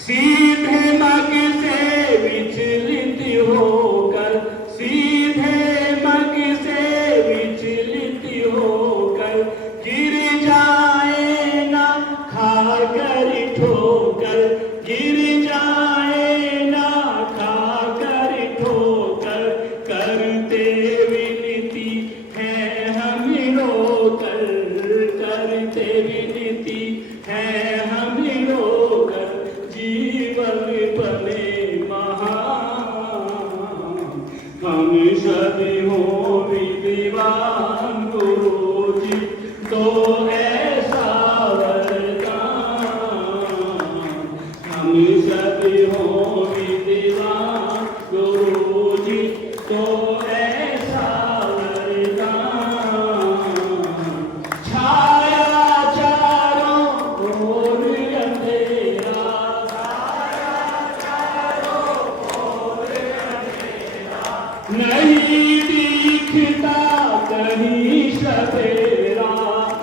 सीधे मग से विचलित होकर, सीधे मग से विचलित होकर गिर जाए ना खाकर ठोकर, गिर जाए ना खाकर ठोकर, करते विनती है हम रोकर, करते विनती है हम रोकर, जीवन बने महान, हम सभी हो विद्वान, गुरु जी तो ऐसा वरदान, हम सभी हो विद्वान, गुरु जी तो ऐसा वरदान, छाया चारों ओर अंधेरा, नहीं दिखता कहीं सवेरा,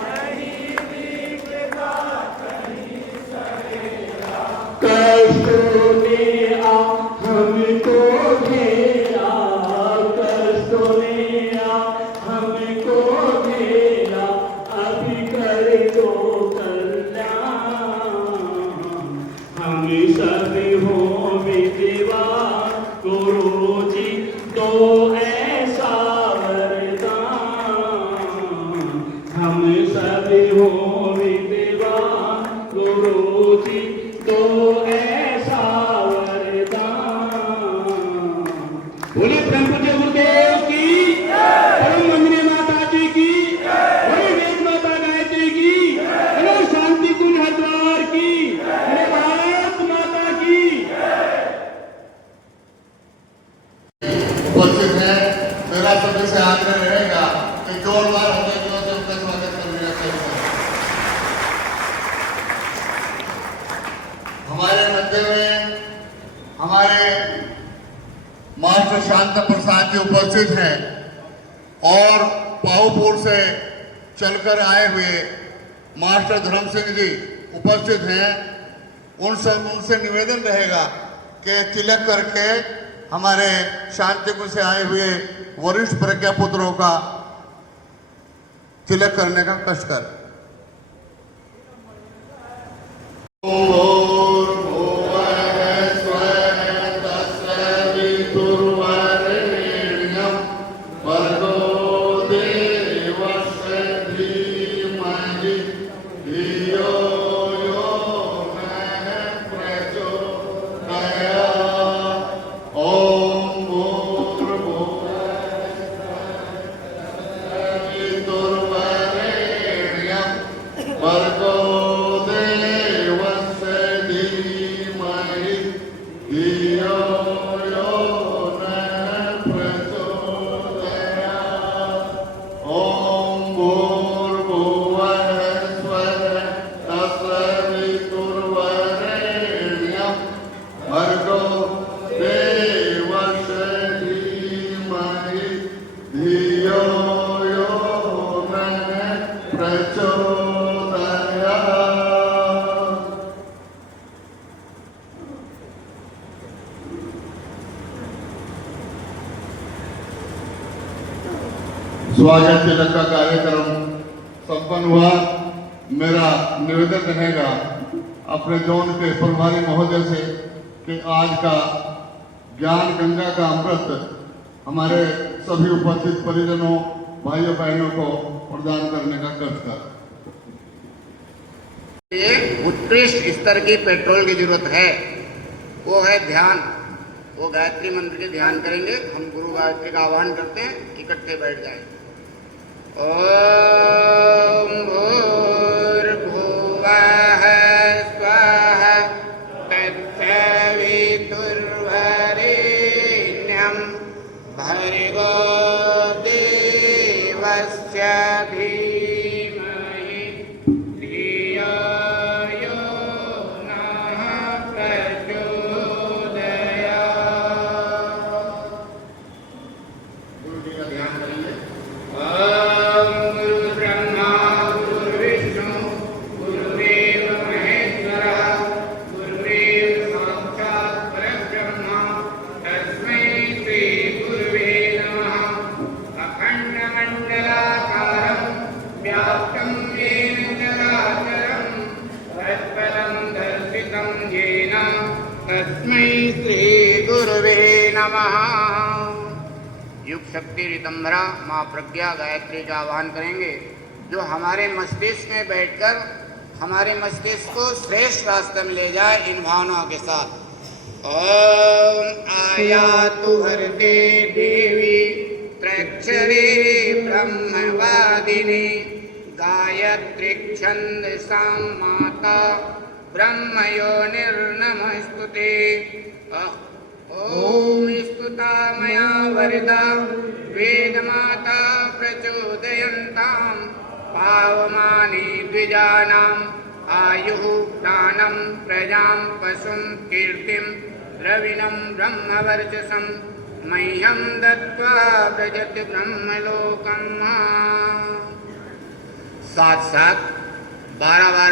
नहीं दिखता कहीं सवेरा, कष्टों ने आ हमको घेरा, कष्टों ने आ हमको घेरा, अभी कर दो कल्याण, हम सभी हो विद्वान, गुरु जी तो ऐसा वरदान, हम सभी हो विद्वान, गुरु जी तो ऐसा वरदान। बोले ब्रह्म पूज्य गुरुदेव की, परम वंदनीय माता जी की, बोले वेद माता गायत्री की, बोले शांति कुंज हरिद्वार की, बोले भारत माता की। उपस्थित है, मेरा सभी से आग्रह रहेगा कि जोरदार होकर सबका स्वागत कर लेना चाहिए। हमारे मध्य में हमारे मास्टर शांत प्रसाद जी उपस्थित हैं और पाहुपुर से चलकर आए हुए मास्टर धर्म सिंह जी उपस्थित हैं। उनसे निवेदन रहेगा कि तिलक करके हमारे शांतिकुंज से आए हुए वरिष्ठ प्रज्ञा पुत्रों का तिलक करने का कष्ट कर। स्वागत तिलक का कार्यक्रम संपन्न हुआ। मेरा निवेदन रहेगा अपने जोन के प्रभारी महोदय से कि आज का ज्ञान गंगा का अमृत हमारे सभी उपस्थित परिजनों, भाइयों बहनों को प्रदान करने का कष्ट कर। ये उत्कृष्ट स्तर की पेट्रोल की जरूरत है, वो है ध्यान। वो गायत्री मंत्र के ध्यान करेंगे। हम गुरु गायत्री का आह्वान करते हैं, इकट्ठे बैठ जाए। ओम भूर्भुवः स्वः तत्सवितुर्वरेण्यं भर्गो देवस्य धीमहि धियो यो नः प्रचोदयात्। गुरु जी का ध्यान करेंगे। ओम गुरु ब्रह्मा गुरु विष्णु गुरुदेव महेश्वरः गुरुदेव साक्षात् परब्रह्म तस्मै श्री गुरुवे नमः। अखण्डमण्डलाकारं व्याप्तं येन चराचरं तत्पदं दर्शितं येन तस्मै श्री गुरुवे नमः। युग शक्ति ऋतंभरा माँ प्रज्ञा गायत्री का आह्वान करेंगे, जो हमारे मस्तिष्क में बैठकर हमारे मस्तिष्क को श्रेष्ठ रास्ते में ले जाए इन भावनाओं के साथ। ओम आयातु हरते देवी त्रक्षरे ब्रह्मवादिनी गायत्री छंदसां माता ब्रह्मयोनिर्नमस्तुते। ओम स्तुता मया वरदा वेदमाता प्रचोदयन्तां पावमानि द्विजानाम् आयुः प्राणं प्रजां पशुं कीर्तिं द्रविणं ब्रह्मवर्चसं मह्यं दत्त्वा व्रजति ब्रह्मलोकम्। साथ साथ 12 बार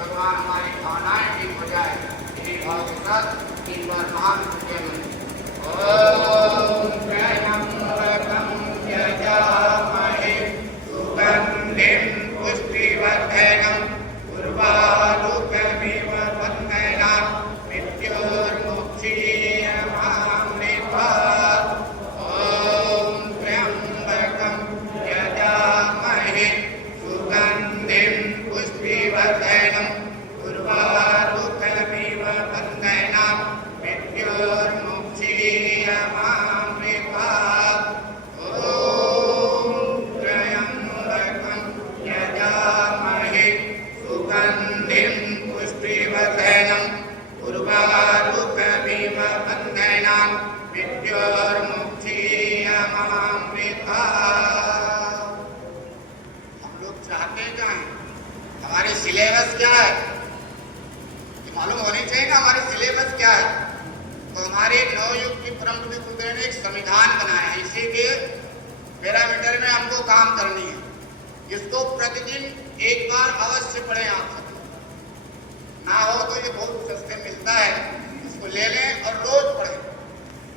भगवान हमारी भावनाएं ठीक हो जाए। इसी भाव के साथ 3 बार महान जय मंत्र। ओम त्र्यंबकं यजामहे सुगंधिं पुष्टिवर्धनम् उर्वारुकमिव बन्धनात् मृत्योर्मुक्षीयमामृतात्। ओम त्र्यंबकं यजामहे सुगंधिं पुष्टिवर्धनम् उर्वारुकमिव बन्धनात् मृत्योर्मुक्षीयमामृतात्। ओम त्र्यंबकं यजामहे सुगंधिं पुष्टिवर्धनम् उर्वारुकमिव बन्धनात् मृत्योर्मुक्षीयमामृतात्। हम लोग चाहते क्या हैं? हमारे सिलेबस क्या है ये मालूम होनी चाहिए ना। हमारे सिलेबस क्या है? तो हमारे नवयुग की परम पूज्य गुरुदेव ने एक संविधान बनाया है। इसी के पैरामीटर में हमको काम करनी है। इसको प्रतिदिन एक बार अवश्य पढ़ें। आप सब ना हो तो ये बहुत सस्ते मिलता है, इसको ले लें और रोज पढ़ें।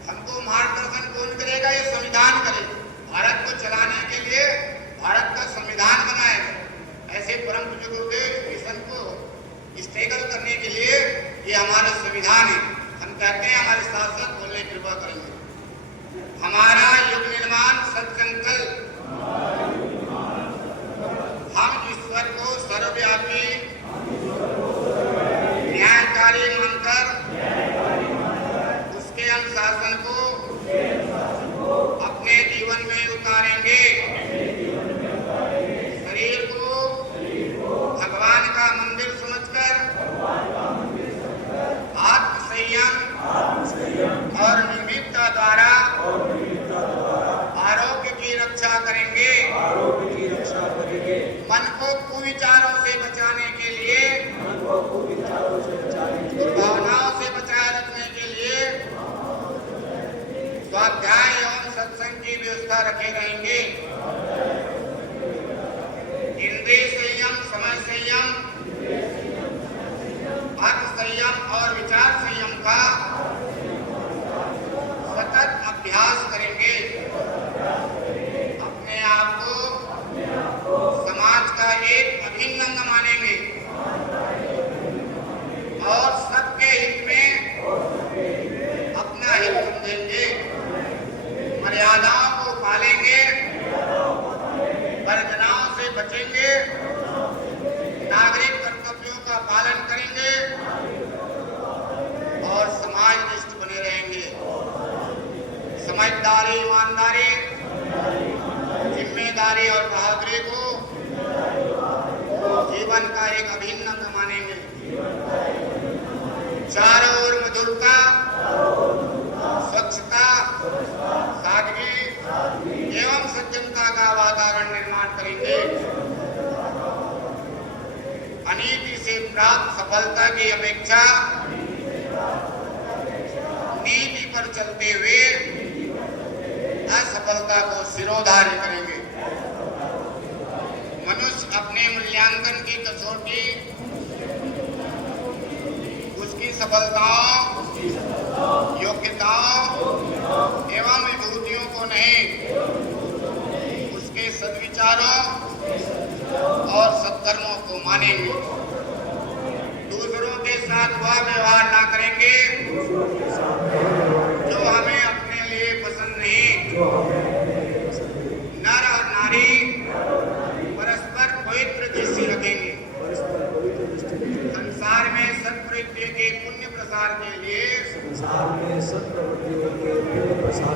हमको मार्गदर्शन कौन करेगा? ये संविधान करेगा। भारत को चलाने के लिए भारत का संविधान बनाएगा। ऐसे परम पूज्य गुरुदेव मिशन को स्टेबल करने के लिए ये हमारा संविधान है। हम कहते हैं हमारे साथ साथ बोलने की कृपा करेंगे। हमारा युग निर्माण सत्संकल्प। हम ईश्वर को सर्वव्यापी न्यायकारी मानकर उसके अनुशासन को अपने जीवन में उतारेंगे। शरीर को भगवान का मंदिर समझकर आत्मसंयम और निर्भीकता द्वारा आरोग्य की रक्षा करेंगे। मन को कुविचारों से बचाने के लिए, दुर्भावनाओं से बचाए रखने के लिए स्वाध्याय एवं सत्संग की व्यवस्था रखे रहेंगे। इंद्रिय संयम, समय संयम, अर्थ संयम और विचार संयम का सतत अभ्यास करेंगे। अपने आप को समाज का एक अभिन्न अंग मानेंगे और सबके हित में अपना हित समझेंगे। मर्यादाओं को पालेंगे, वर्जनाओं से बचेंगे, नागरिक कर्तव्यों का पालन करेंगे और समाजनिष्ठ बने रहेंगे। समझदारी, ईमानदारी, जिम्मेदारी और बहादुरी को जीवन का एक अभिन्न अंग मानेंगे। चारों ओर मधुरता, स्वच्छता, सादगी एवं सज्जनता का वातावरण निर्माण करेंगे। अनीति से प्राप्त सफलता की अपेक्षा नीति पर चलते हुए असफलता को सिरोधार्य करेंगे। मनुष्य अपने मूल्यांकन की कसौटी उसकी सफलताओं, योग्यताओं एवं विभूतियों को नहीं, उसके सद्विचारों और सत्कर्मों को मानेंगे। दूसरों के साथ वह व्यवहार ना करेंगे जो हमें अपने लिए पसंद नहीं। नर और नारी परस्पर पवित्र दृष्टि रखेंगे। संसार में सत्प्रवृत्ति के पुण्य प्रसार के लिए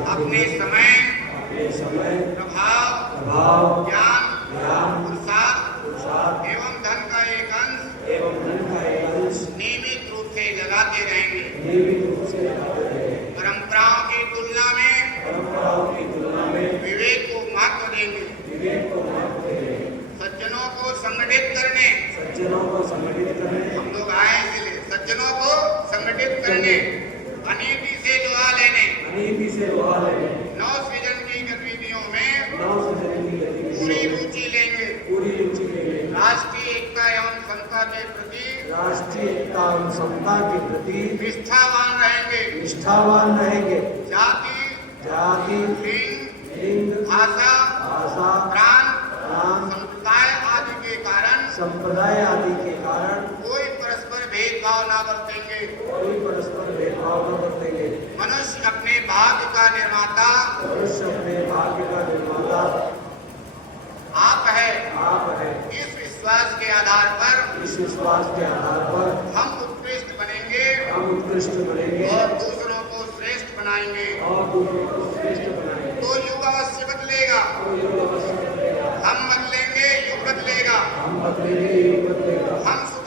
अपने समय, प्रभाव, ज्ञान, पुरुषार्थ एवं धन का एक अंश नियमित रूप से लगाते रहेंगे। परंपराओं की तुलना में विवेक को महत्व देंगे। सज्जनों को संगठित करने हम लोग आए, इसलिए सज्जनों को संगठित करने, अनीति से दुआ लेने, नव सृजन की गतिविधियों में पूरी रुचि लेंगे। राष्ट्रीय एकता एवं समता के प्रति राष्ट्रीय एकता एवं समता के प्रति निष्ठावान रहेंगे। निष्ठावान रहेंगे। जाति, जाति, लिंग, लिंग, भाषा, भाषा, प्रांत, प्रांत, संप्रदाय आदि के कारण संप्रदाय आदि के कारण कोई परस्पर भेदभाव न बरतेंगे। कोई परस्पर भेदभाव न बरतेंगे। मनुष्य अपने भाग्य का निर्माता मनुष्य अपने भाग्य का निर्माता आप है। आप है। इस विश्वास के आधार पर इस विश्वास के आधार पर हम उत्कृष्ट बनेंगे हम उत्कृष्ट बनेंगे और दूसरों को श्रेष्ठ बनाएंगे। और दूसरों को श्रेष्ठ बनाएंगे। तो युग अवश्य बदलेगा। तो युग अवश्य बदलेगा। हम बदलेंगे, युग बदलेगा। हम बदलेंगे, युग बदलेगा। हम सुख